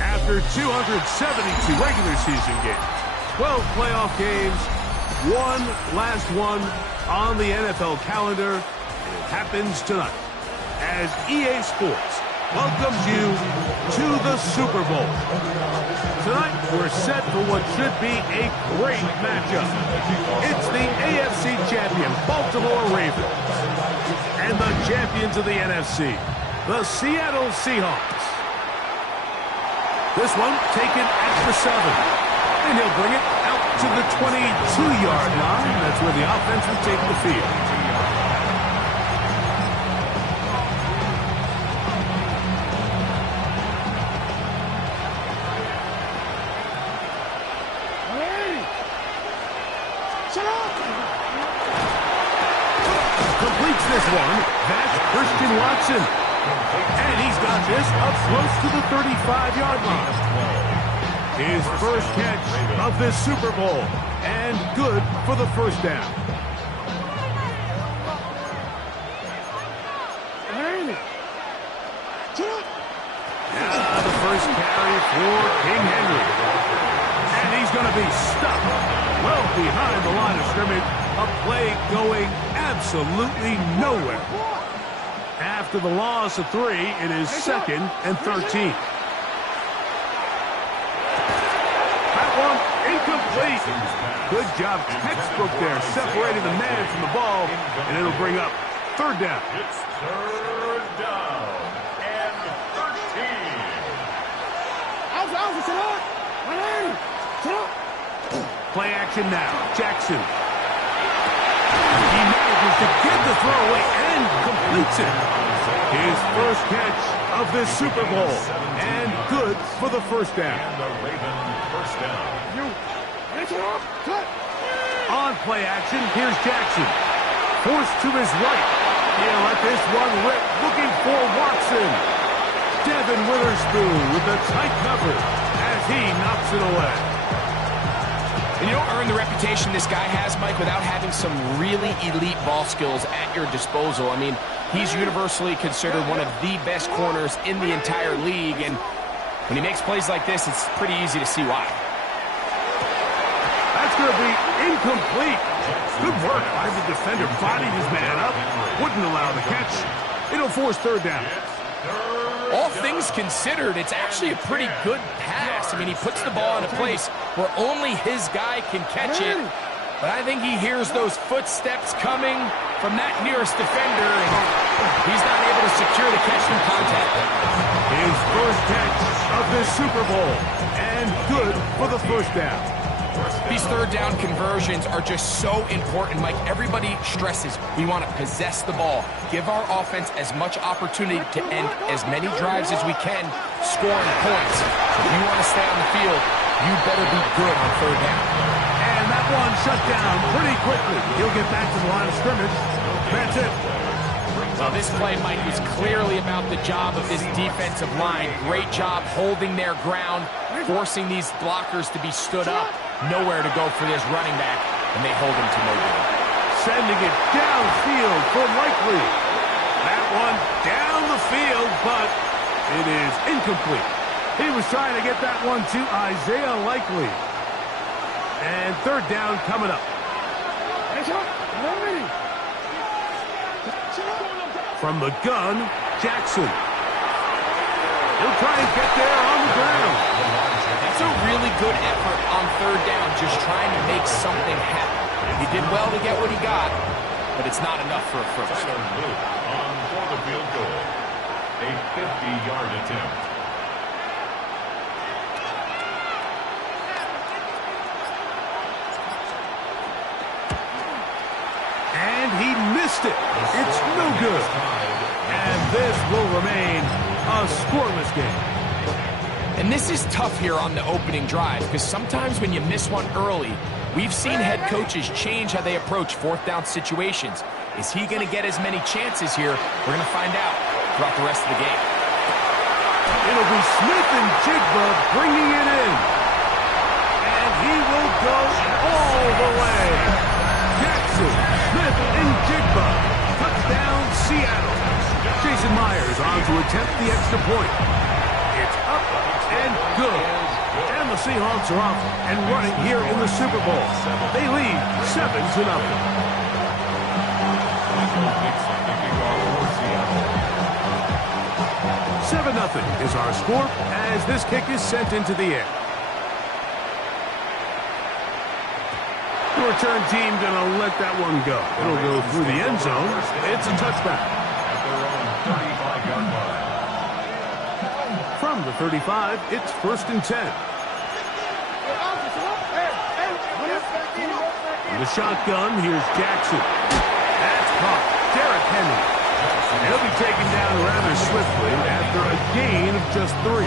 After 272 regular season games, 12 playoff games, one last one on the NFL calendar, and it happens tonight as EA Sports welcomes you to the Super Bowl. Tonight, we're set for what should be a great matchup. It's the AFC champion Baltimore Ravens and the champions of the NFC, the Seattle Seahawks. This one taken at the 7. And he'll bring it out to the 22-yard line. That's where the offense will take the field. Completes this one. That's Christian Watson. And he's got this up close to the 35-yard line. His first catch of this Super Bowl, and good for the first down. Now the first carry for King Henry. And he's going to be stuck well behind the line of scrimmage. A play going absolutely nowhere. After the loss of 3, it is 2nd and 13. That one incomplete. Good job, textbook there, separating the man from the ball, and it'll bring up 3rd down. It's 3rd down and 13. Play action now. Jackson. He manages to get the throw away and completes it. His first catch of this Super Bowl, and good for the first down. And the Ravens first down. On play action, here's Jackson. Forced to his right. He'll let this one rip, looking for Watson. Devin Witherspoon with the tight cover as he knocks it away. And you don't earn the reputation this guy has, Mike, without having some really elite ball skills at your disposal. I mean, he's universally considered one of the best corners in the entire league, and when he makes plays like this, it's pretty easy to see why. That's going to be incomplete. Good work by the defender. Bodied his man up. Wouldn't allow the catch. It'll force 3rd down. All things considered, it's actually a pretty good pass. I mean, he puts the ball in a place where only his guy can catch it. But I think he hears those footsteps coming from that nearest defender, and he's not able to secure the catch from contact. His first catch of this Super Bowl, and good for the first down. These 3rd down conversions are just so important, Mike. Everybody stresses we want to possess the ball, give our offense as much opportunity to end as many drives as we can, scoring points. If you want to stay on the field, you better be good on 3rd down. And that one shut down pretty quickly. He'll get back to the line of scrimmage. That's it. Well, this play, Mike, was clearly about the job of this defensive line. Great job holding their ground, forcing these blockers to be stood up. Nowhere to go for this running back, and they hold him to no good. Sending it downfield for Likely. That one down the field, but it is incomplete. He was trying to get that one to Isaiah Likely. And 3rd down coming up. From the gun, Jackson. He'll try and get there on the ground. That's a really good effort on 3rd down, just trying to make something happen. He did well to get what he got, but it's not enough for a first. On for the field goal. A 50-yard attempt. missed it. It's no good. And this will remain a scoreless game. And this is tough here on the opening drive, because sometimes when you miss one early, we've seen head coaches change how they approach fourth down situations. Is he going to get as many chances here? We're going to find out throughout the rest of the game. It'll be Smith and Jigba bringing it in. And he will go all the way. Jackson, Smith, and Jigba. Touchdown, Seattle. Jason Myers on to attempt the extra point. It's up and good. And the Seahawks are off and running here in the Super Bowl. They lead 7-0. 7-0 is our score as this kick is sent into the air. The return team gonna let that one go. It'll go through the end zone. It's a touchback. At their own 35-yard line. From the 35, it's 1st and 10. In the shotgun, here's Jackson. That's caught. Derrick Henry. He'll be taken down rather swiftly after a gain of just 3.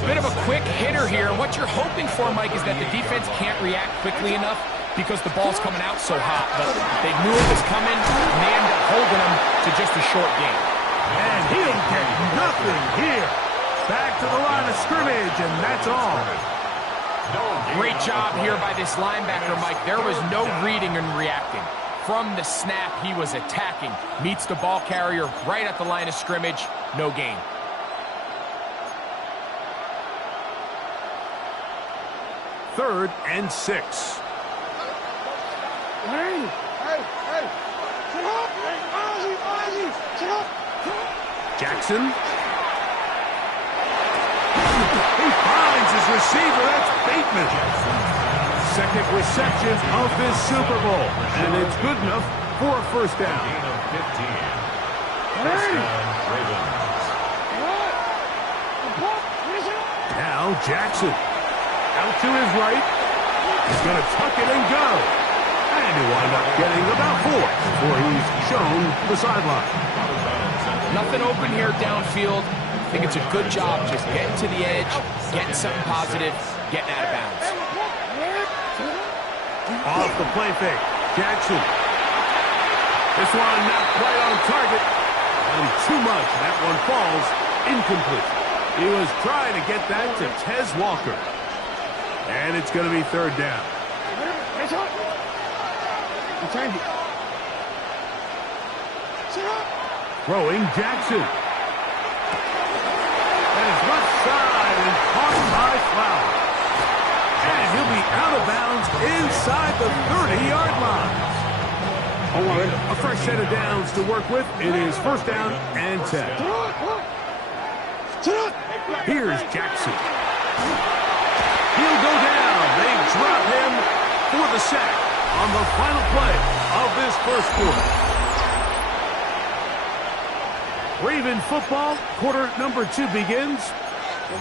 A bit of a quick hitter here. What you're hoping for, Mike, is that the defense can't react quickly enough because the ball's coming out so hot. But they knew it was coming, and they ended up holding them to just a short game. And he'll get nothing here. Back to the line of scrimmage, and that's all. Great job here by this linebacker, Mike. There was no reading and reacting. From the snap, he was attacking. Meets the ball carrier right at the line of scrimmage. No gain. Third and 6. Jackson. He finds his receiver. That's Bateman. Second reception of this Super Bowl. And it's good enough for a first down. Gain of 15. First down, Ravens. Now Jackson. Out to his right. He's going to tuck it and go. And he'll wind up getting about 4 before he's shown the sideline. Nothing open here downfield. I think it's a good job just getting to the edge, getting something positive, getting out of bounds. Off the play fake. Jackson. This one not quite on target. And too much. That one falls incomplete. He was trying to get that to Tez Walker. And it's going to be third down. Throwing Jackson. And his left side is caught by Flower. And he'll be out of bounds inside the 30-yard line. A fresh set of downs to work with. It is first down and 10. Here's Jackson. He'll go down. They drop him for the sack on the final play of this first quarter. Raven football, quarter number 2 begins.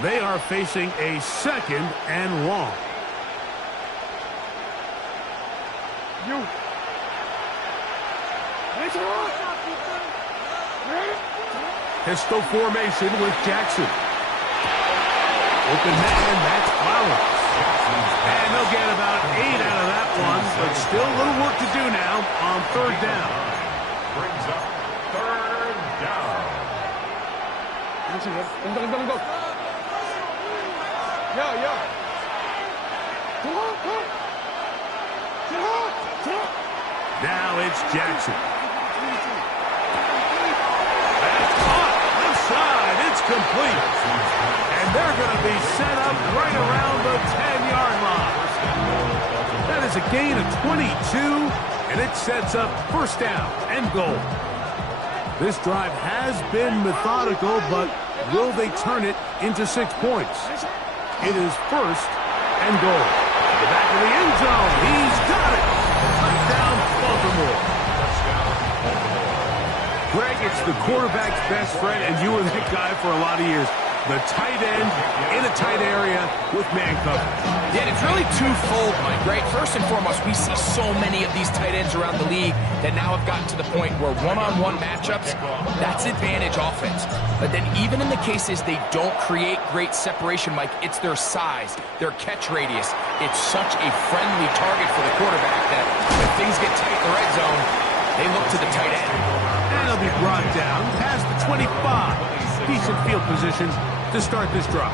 They are facing a second and long. Pistol formation with Jackson. Open man, that's Flowers. And they'll get about 8 out of that one, but still a little work to do now on third down. Brings up third down. Go. Now it's Jackson. That's caught. Left side. It's complete. And they're going to be set up right around the 10-yard line. That is a gain of 22, and it sets up first down and goal. This drive has been methodical, but will they turn it into 6 points? It is first and goal. To the back of the end zone. He's got it. Touchdown, Baltimore. Greg, it's the quarterback's best friend, and you were that guy for a lot of years. The tight end in a tight area with man coverage. Yeah, it's really twofold, Mike, right? First and foremost, we see so many of these tight ends around the league that now have gotten to the point where one-on-one matchups, that's advantage offense. But then even in the cases they don't create great separation, Mike, it's their size, their catch radius. It's such a friendly target for the quarterback that when things get tight in the red zone, they look to the tight end. And he'll be brought down past the 25. Decent field position to start this drive.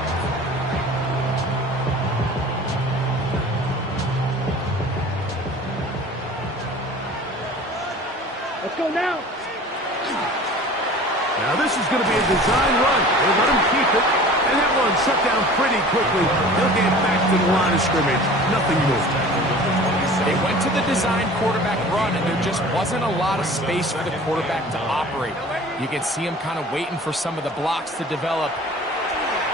Let's go now. Now this is going to be a design run. They let him keep it, and that one shut down pretty quickly. He'll get back to the line of scrimmage. Nothing moved. They went to the design quarterback run, and there just wasn't a lot of space for the quarterback to operate. You can see him kind of waiting for some of the blocks to develop.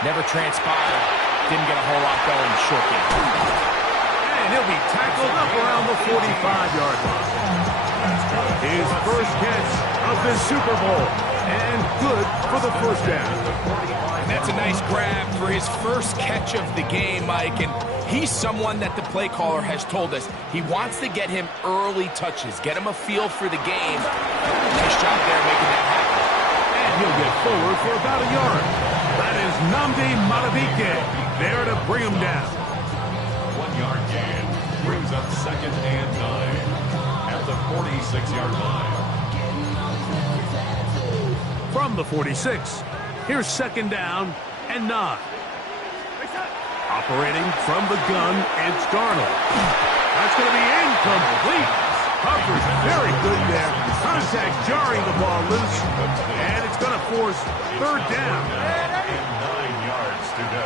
Never transpired. Didn't get a whole lot going short game. And he'll be tackled up around the 45-yard line. His first catch of the Super Bowl, and good for the first down. And that's a nice grab for his first catch of the game, Mike, and he's someone that the play caller has told us he wants to get him early touches, get him a feel for the game. Nice job there making that happen. And he'll get forward for about a yard. That is Nnamdi Madubuike there to bring him down. 1 yard gain brings up 2nd and 9 at the 46-yard line. From the 46, here's 2nd down and 9. Operating from the gun, it's Darnold. That's going to be incomplete. Coverage very good there. Contact jarring the ball loose, and it's going to force 3rd down. And 9 yards to go.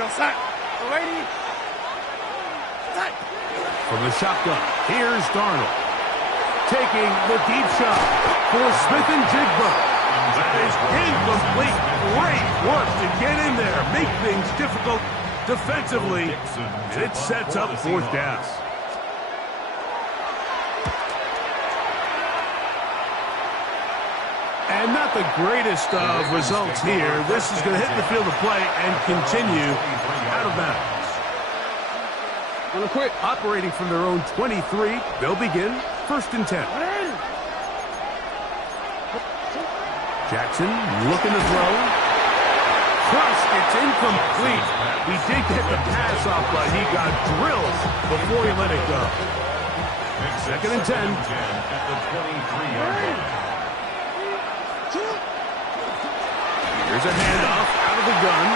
Go set. Ready. Set. From the shotgun, here's Darnold. Taking the deep shot for Smith and Jigba. That is incomplete. Great work to get in there. Make things difficult defensively. And it sets up 4th down. And not the greatest of results here. This is going to hit the field of play and continue out of bounds. Gonna quit. Operating from their own 23, they'll begin 1st and 10. Jackson looking to throw. Crushed, it's incomplete. He did get the pass off, but he got drilled before he let it go. 2nd and 10. At the 23-yard line. Here's a handoff out of the gun.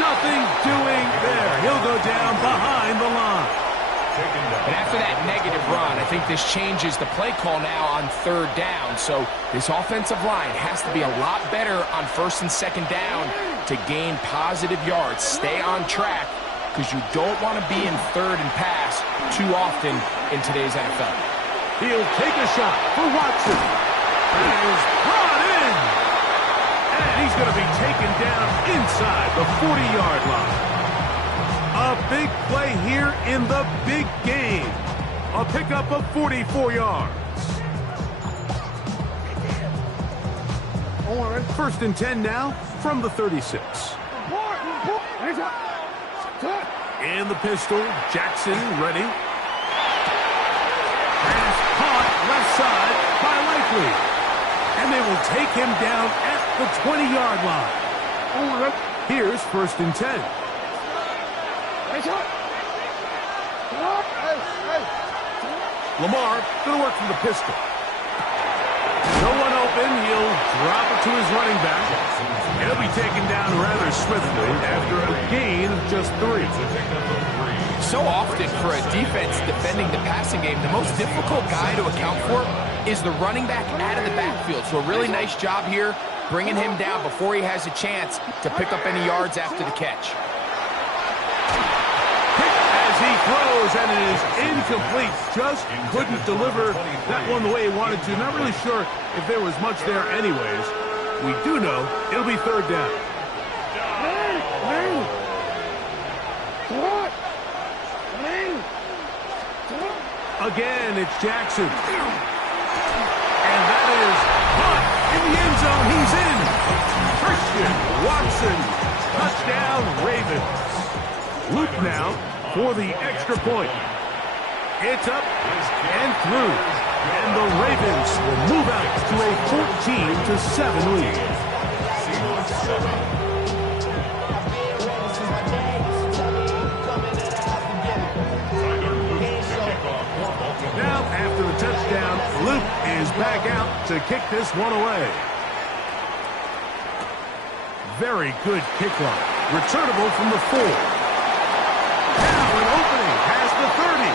Nothing doing there. He'll go down behind the line. And after that negative run, I think this changes the play call now on 3rd down. So this offensive line has to be a lot better on 1st and 2nd down to gain positive yards. Stay on track because you don't want to be in 3rd and pass too often in today's NFL. He'll take a shot for Watson. That is brought in. And he's going to be taken down inside the 40-yard line. A big play here in the big game. A pickup of 44 yards. 1st and 10 now from the 36. In the pistol, Jackson ready. Pass caught left side by Likely. And they will take him down at the 20-yard line. Here's 1st and 10. Lamar going to work from the pistol. No one open. He'll drop it to his running back. He'll be taken down rather swiftly after a gain of just 3. So often for a defense defending the passing game, the most difficult guy to account for is the running back out of the backfield. So a really nice job here bringing him down before he has a chance to pick up any yards after the catch. He throws, and it is incomplete. Just couldn't deliver that one the way he wanted to. Not really sure if there was much there anyways. We do know it'll be 3rd down. Again, it's Jackson. And that is caught in the end zone. He's in. First Christian Watson. Touchdown, Ravens. Loop now for the extra point. It's up and through. And the Ravens will move out to a 14-7 lead. Now, after the touchdown, Luke is back out to kick this one away. Very good kickoff. Returnable from the 4. Now an opening past the 30.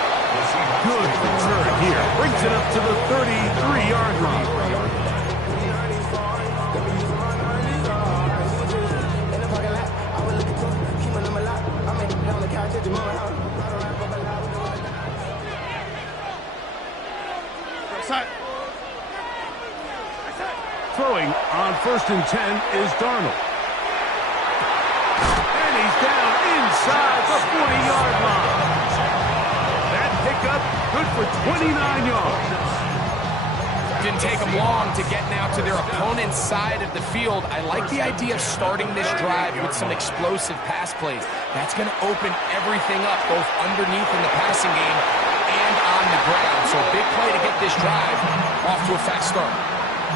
Good return here. Brings it up to the 33-yard line. Throwing on 1st and 10 is Darnold. And he's down inside the 40-yard line. That pickup good for 29 yards. Didn't take them long to get now to their opponent's side of the field. I like the idea of starting this drive with some explosive pass plays. That's going to open everything up, both underneath in the passing game and on the ground. So big play to get this drive off to a fast start.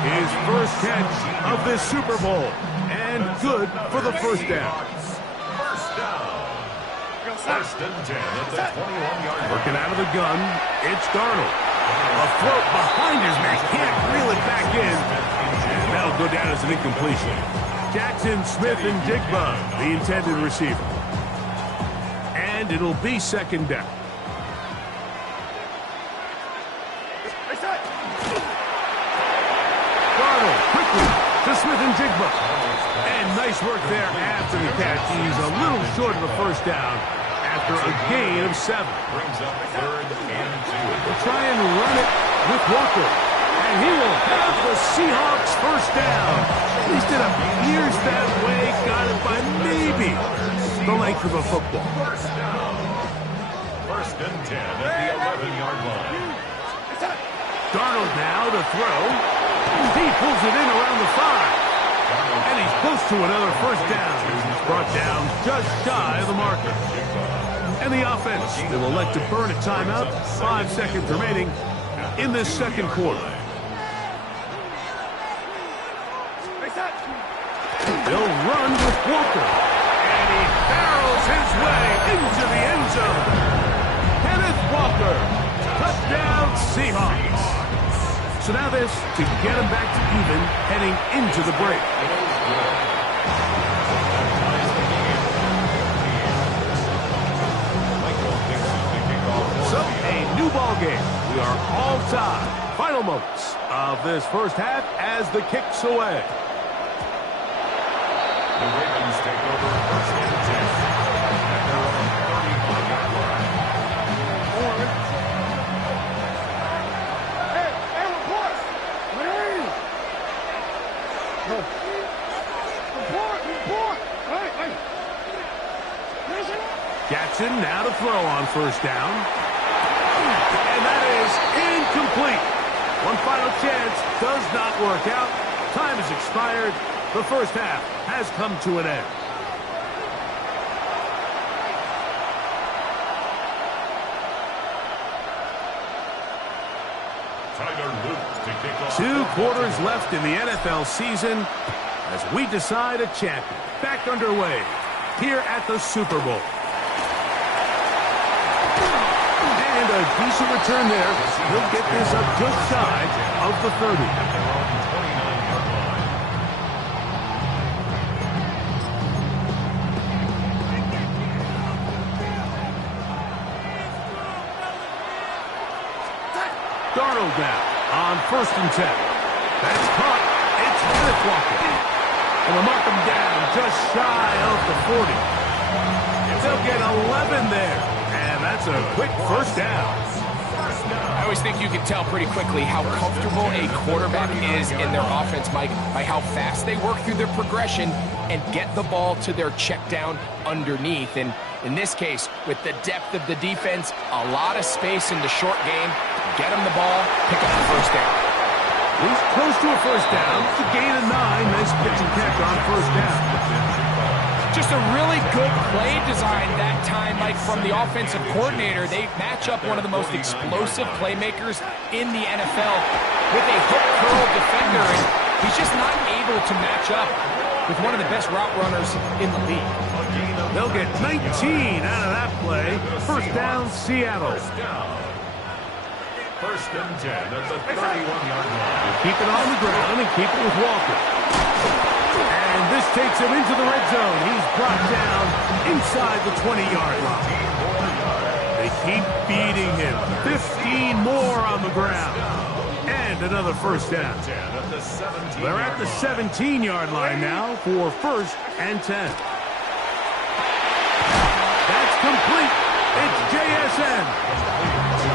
His first catch of this Super Bowl, and good for the first down. First and 10 at the 21-yard line. Working out of the gun, it's Darnold. A throw behind his man, can't reel it back in. And that'll go down as an incompletion. Jackson, Smith, and Jigba, the intended receiver. And it'll be second down. Darnold quickly to Smith and Jigba. And nice work there after the catch. He's a little short of the first down after a gain of 7. Brings up 3rd and 2. We'll try and run it with Walker. And he will have the Seahawks first down. At least it appears that way. Got it by maybe the length of a football. First and 10 at the 11-yard line. Darnold now to throw. He pulls it in around the 5. And he's close to another first down. He's brought down just shy of the marker. And the offense, they will elect to burn a timeout. 5 seconds remaining in this second quarter. They'll run with Walker. And he barrels his way into the end zone. Kenneth Walker. Touchdown Seahawks. So now this to get him back to even heading into the break. So a new ball game. We are all tied. Final moments of this first half as the kick's away. The Ravens take over first and 10 at their own 35-yard line. Hey, report! Report! Hey! Jackson now to throw on first down. And that is incomplete. One final chance does not work out. Time has expired. The first half has come to an end. To kick off. 2 quarters left in the NFL season as we decide a champion. Back underway here at the Super Bowl. And a decent return there. He'll get this up just shy of the 30. At their own 29-yard line. Darnold now on 1st and 10. That's caught. It's Kenneth Walker. And they'll mark him down just shy of the 40. They'll get 11 there. And that's a quick first down. I always think you can tell pretty quickly how comfortable a quarterback is in their offense, Mike, by how fast they work through their progression and get the ball to their check down underneath. And in this case, with the depth of the defense, a lot of space in the short game, get them the ball, pick up the first down. He's close to a first down. It's a gain of 9. Nice pitch and catch on first down. Just a really good play design that time, Mike, from the offensive coordinator. They match up one of the most explosive playmakers in the NFL with a hook curl defender, and he's just not able to match up with one of the best route runners in the league. They'll get 19 out of that play. First down, Seattle. First and 10 at the 31-yard line. Keep it on the ground and keep it with Walker. And this takes him into the red zone. He's brought down inside the 20-yard line. They keep beating him. 15 more on the ground. And another first down. They're at the 17-yard line now for first and 10. That's complete. It's JSN.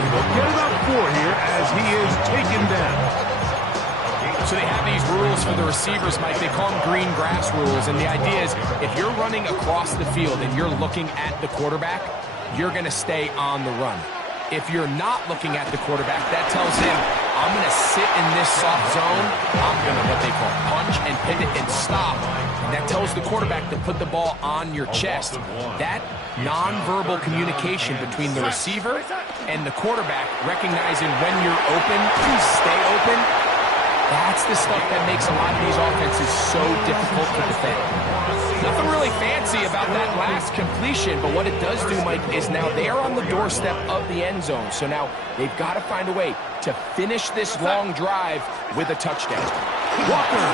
They'll get about 4 here as he is taken down. So they have these rules for the receivers, Mike. They call them green grass rules. And the idea is if you're running across the field and you're looking at the quarterback, you're going to stay on the run. If you're not looking at the quarterback, that tells him, I'm going to sit in this soft zone. I'm going to what they call punch and pivot and stop. And that tells the quarterback to put the ball on your chest. That nonverbal communication between the receiver and the quarterback, recognizing when you're open, stay open, that's the stuff that makes a lot of these offenses so difficult to defend. Nothing really fancy about that last completion, but what it does do, Mike, is now they are on the doorstep of the end zone. So now they've got to find a way to finish this long drive with a touchdown. Walker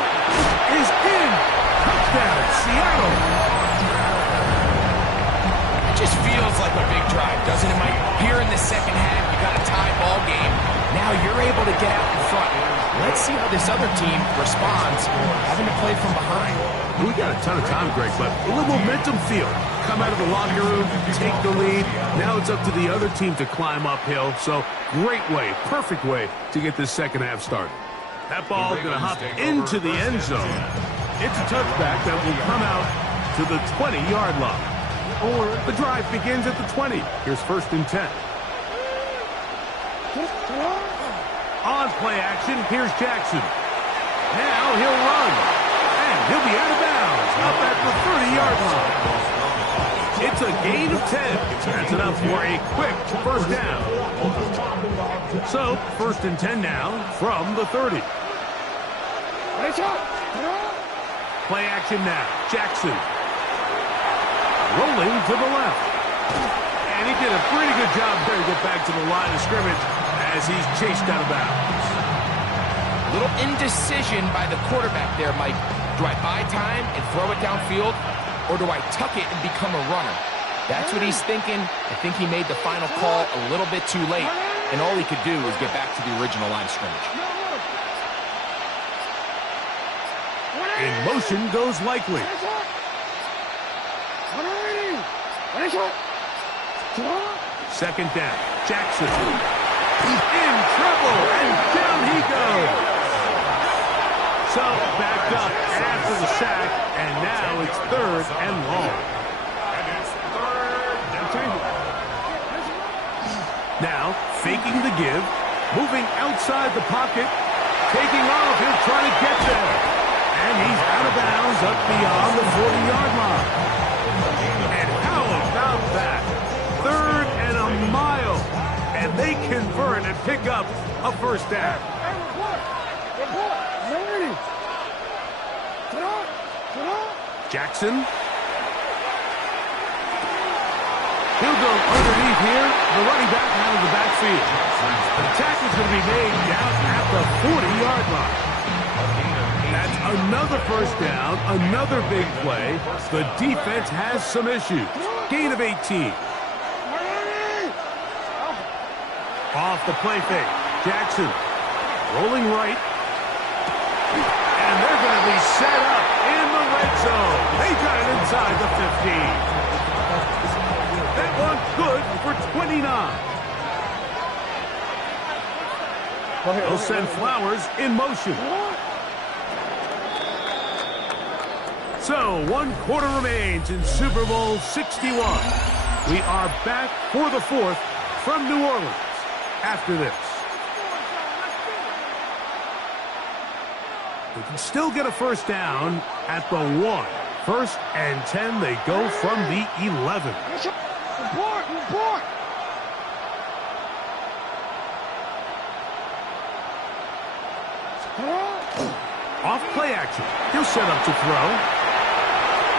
is in. Touchdown, Seattle. It just feels like a big drive, doesn't it, Mike? Here in the second half, you got a tie ball game. Now you're able to get out in front. Let's see how this other team responds, having to play from behind. We got a ton of time, Greg, but a little momentum feel. Come out of the locker room, take the lead. Now it's up to the other team to climb uphill. So great way, perfect way to get this second half started. That ball is going to hop into the end zone. It's a touchback that will come out to the 20-yard line. Or the drive begins at the 20. Here's first and 10. On play action, here's Jackson. Now he'll run. And he'll be out of bounds up at the 30-yard line. It's a gain of 10. That's enough for a quick first down. So, first and 10 now from the 30. Play action now. Jackson. Rolling to the left. And he did a pretty good job there to get back to the line of scrimmage as he's chased out of bounds. Little indecision by the quarterback there, Mike. Do I buy time and throw it downfield, or do I tuck it and become a runner? That's what he's thinking. I think he made the final call a little bit too late, and all he could do was get back to the original line of scrimmage. In motion goes Likely. Second down. Jackson. In trouble, and down he goes. So, backed up after the sack, and now it's third and long. Now, faking the give, moving outside the pocket, taking off, he'll try to get there. And he's out of bounds up beyond the 40-yard line. And how about that? Third and a mile. And they convert and pick up a first down. Jackson. He'll go underneath here. The running back out of the backfield. The tackle's going to be made down at the 40-yard line. That's another first down, another big play. The defense has some issues. Gain of 18. Off the play fake. Jackson rolling right. And they're going to be set up in the red zone. They got it inside the 15. That one good for 29. They'll send Flowers in motion. So, 1 quarter remains in Super Bowl 61. We are back for the fourth from New Orleans after this. They can still get a first down at the 1. 1st and 10, they go from the 11. Report! Off play action. He'll set up to throw.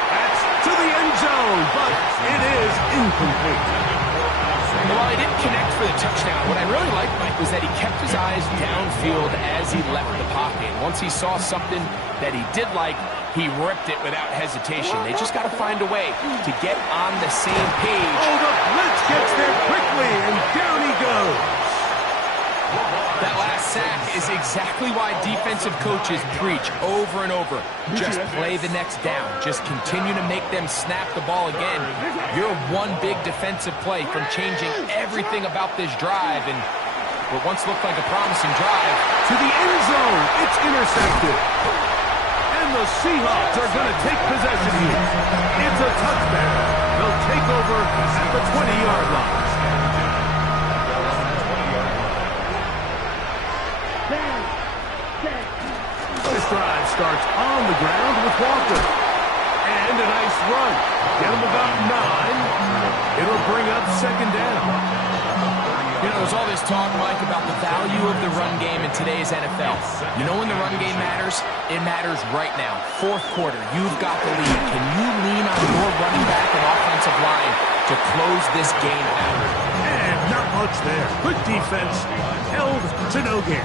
That's to the end zone, but it is incomplete. While he didn't connect for the touchdown, what I really liked, Mike, was that he kept his eyes downfield as he left the pocket. Once he saw something that he did like, he ripped it without hesitation. They just got to find a way to get on the same page. Oh, the blitz gets there quickly, and down he goes. That last sack is exactly why defensive coaches preach over and over. Just play the next down. Just continue to make them snap the ball again. You're one big defensive play from changing everything about this drive. And what once looked like a promising drive. To the end zone. It's intercepted. And the Seahawks are going to take possession here. It's a touchdown. They'll take over at the 20-yard line. This drive starts on the ground with Walker. And a nice run. Get him about 9. It'll bring up 2nd down. You know, there's all this talk, Mike, about the value of the run game in today's NFL. You know when the run game matters? It matters right now. 4th quarter, you've got the lead. Can you lean on your running back and offensive line to close this game out? And not much there. Good defense. Held to no gain.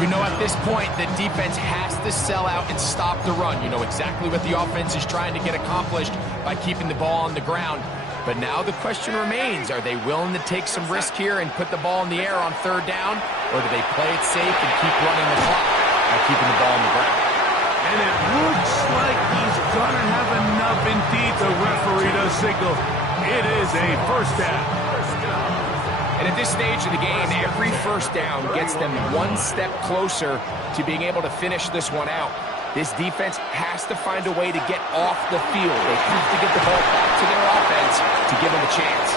You know, at this point, the defense has to sell out and stop the run. You know exactly what the offense is trying to get accomplished by keeping the ball on the ground. But now the question remains, are they willing to take some risk here and put the ball in the air on 3rd down? Or do they play it safe and keep running the clock by keeping the ball on the ground? And it looks like he's going to have enough indeed, the referee to signal. It is a first down. And at this stage of the game, every first down gets them one step closer to being able to finish this one out. This defense has to find a way to get off the field. They have to get the ball back to their offense to give them a chance.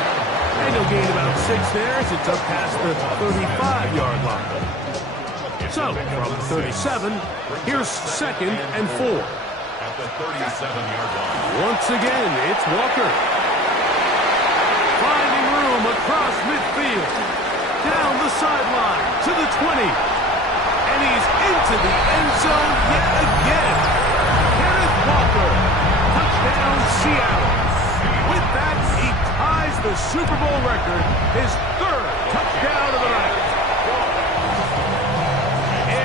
And he'll gain about 6 there as it's up past the 35-yard line. So, from 37, here's 2nd and 4. At the 37-yard line. Once again, it's Walker. Finding room across midfield. Down the sideline to the 20. And he's into the end zone yet again. Kenneth Walker. Touchdown, Seattle. With that, he ties the Super Bowl record, his 3rd touchdown of the night.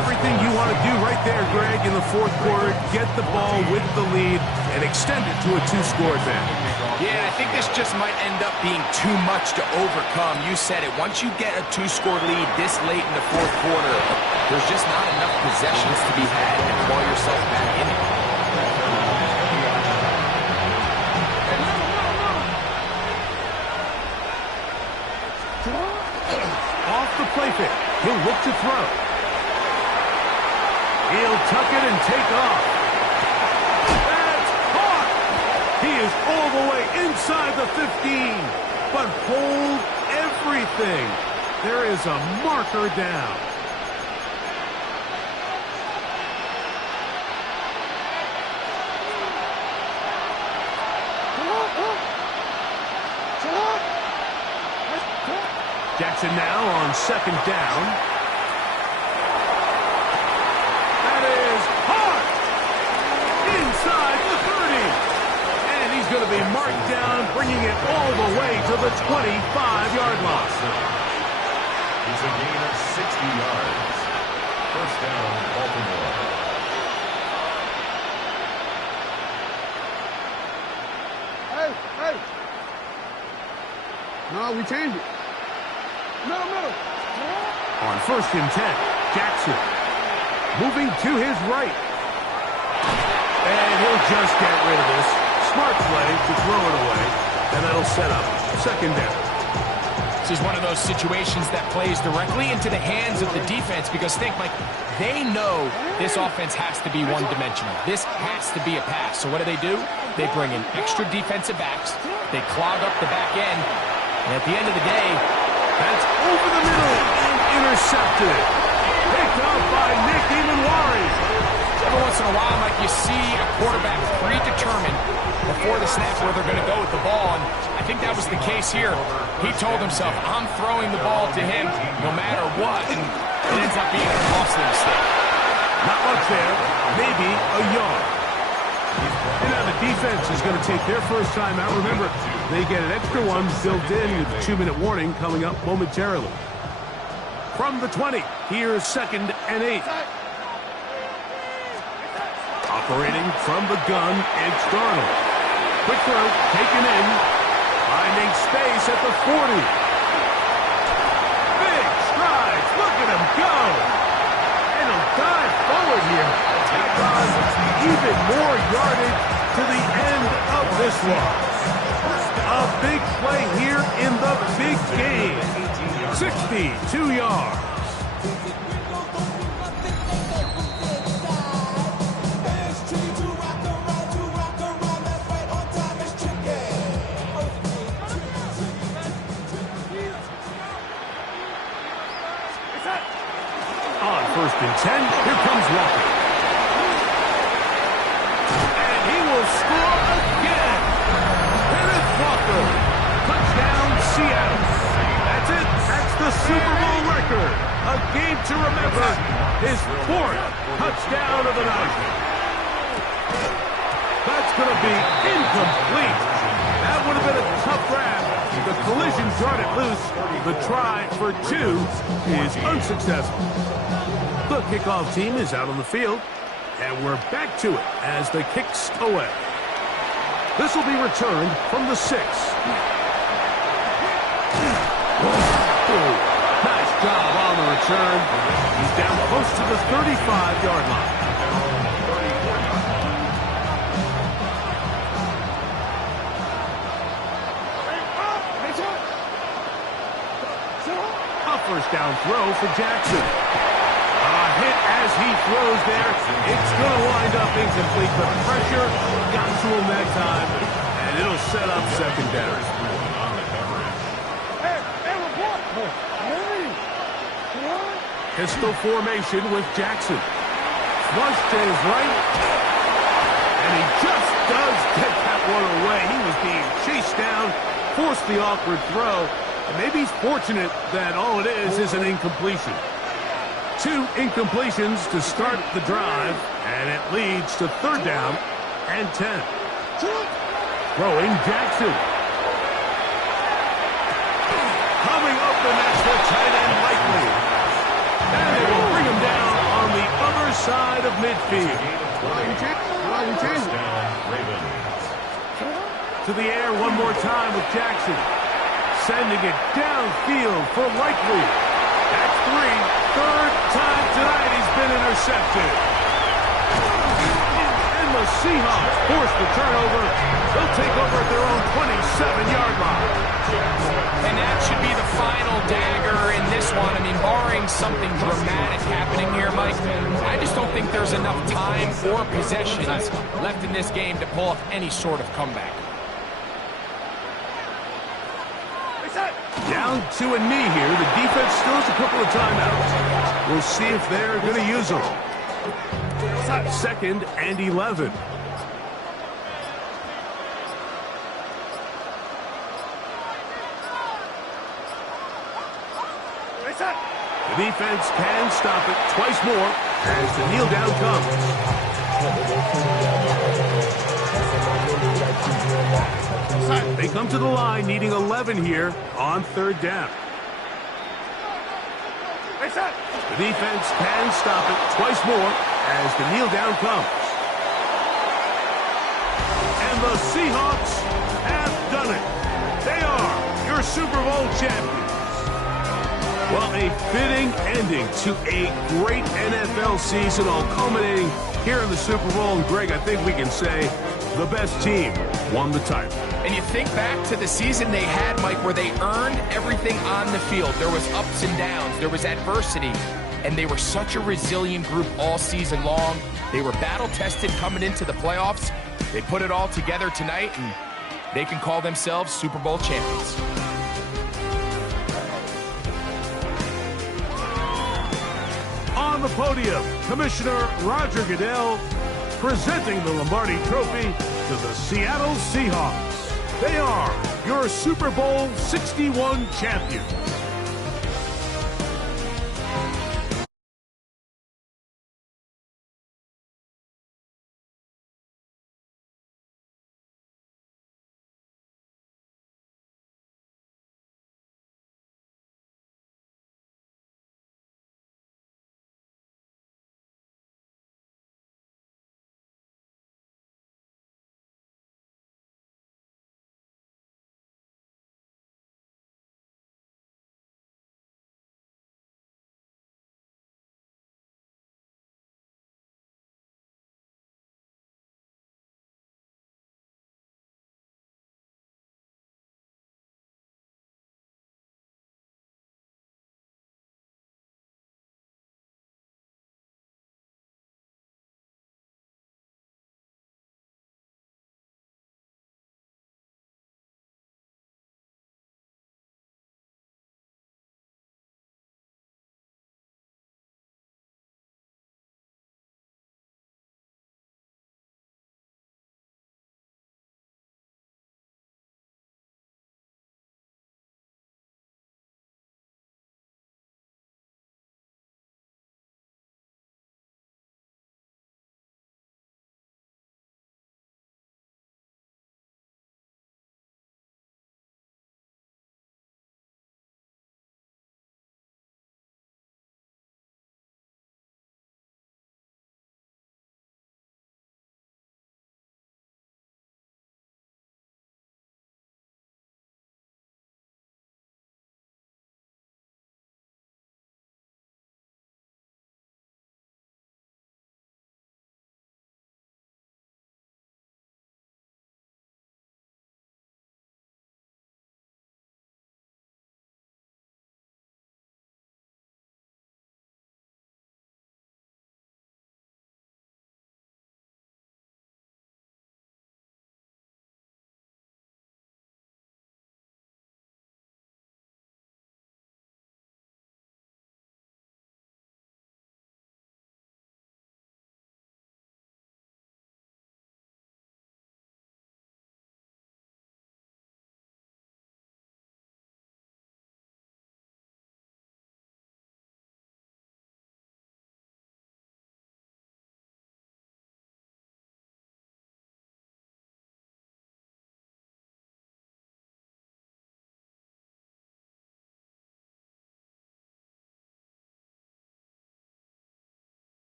Everything you want to do right there, Greg, in the 4th quarter, get the ball with the lead and extend it to a 2-score advantage. Yeah, I think this just might end up being too much to overcome. You said it. Once you get a 2-score lead this late in the 4th quarter, there's just not enough possessions to be had to claw yourself back in it. Off the play fake. He'll look to throw. He'll tuck it and take off. That's caught. He is all the way inside the 15. But hold everything. There is a marker down. Jackson now on 2nd down. That is hard. Inside the 30. And he's going to be marked down, bringing it all the way to the 25-yard line. It's a gain of 60 yards. First down, Baltimore. Hey. No, we changed it. Middle. On 1st and 10, Jackson moving to his right. And he'll just get rid of this. Smart play to throw it away. And that'll set up 2nd down. This is one of those situations that plays directly into the hands of the defense because think, Mike, they know this offense has to be one-dimensional. This has to be a pass. So what do? They bring in extra defensive backs. They clog up the back end. And at the end of the day, that's over the middle and intercepted. Picked up by Nick Emanwari. before the snap where they're going to go with the ball, and I think that was the case here. He told himself, I'm throwing the ball to him no matter what, and it ends up being a costly mistake. Not much there, maybe a yard. And now the defense is going to take their first time out. Remember, they get an extra one built in with the 2-minute warning coming up momentarily. From the 20, here's 2nd and 8. Operating from the gun, it's Darnold. Quick throw, taken in. Finding space at the 40. Big strides, look at him go. And he'll dive forward here. Even more yardage to the end of this one. A big play here in the big game. 62 yards. On 1st and 10, here comes Walker. And he will score again. Kenneth Walker. Touchdown, Seattle. That's it. That's the Super Bowl record. A game to remember. His 4th touchdown of the night. That's going to be incomplete. That would have been a tough grab. The collision jarred it loose. The try for 2 is unsuccessful. The kickoff team is out on the field, and we're back to it as the kick's away. This will be returned from the 6. Nice job on the return. He's down close to the 35-yard line. A first down throw for Jackson. Hit as he throws there. It's going to wind up incomplete, but pressure got to him that time, and it'll set up 2nd down. Pistol formation with Jackson. Flush to his right, and he just does get that one away. He was being chased down, forced the awkward throw, and maybe he's fortunate that all it is an incompletion. 2 incompletions to start the drive, and it leads to 3rd down and 10. Throwing Jackson. Coming up, and that's the tight end Likely. And they will bring him down on the other side of midfield. To the air one more time with Jackson. Sending it downfield for Likely. That's 3. 3rd time tonight he's been intercepted. And the Seahawks force the turnover. They'll take over at their own 27-yard line. And that should be the final dagger in this one. I mean, barring something dramatic happening here, Mike, I just don't think there's enough time or possessions left in this game to pull off any sort of comeback. Down to a knee here. The defense still has a couple of timeouts. We'll see if they're going to use them. 2nd and 11. The defense can stop it twice more as the kneel down comes. They come to the line needing 11 here on 3rd down. The defense can stop it twice more as the kneel down comes. And the Seahawks have done it. They are your Super Bowl champions. Well, a fitting ending to a great NFL season, all culminating here in the Super Bowl. And Greg, I think we can say the best team won the title. And you think back to the season they had, Mike, where they earned everything on the field. There was ups and downs. There was adversity. And they were such a resilient group all season long. They were battle-tested coming into the playoffs. They put it all together tonight, and they can call themselves Super Bowl champions. On the podium, Commissioner Roger Goodell, presenting the Lombardi Trophy to the Seattle Seahawks. They are your Super Bowl 61 champions.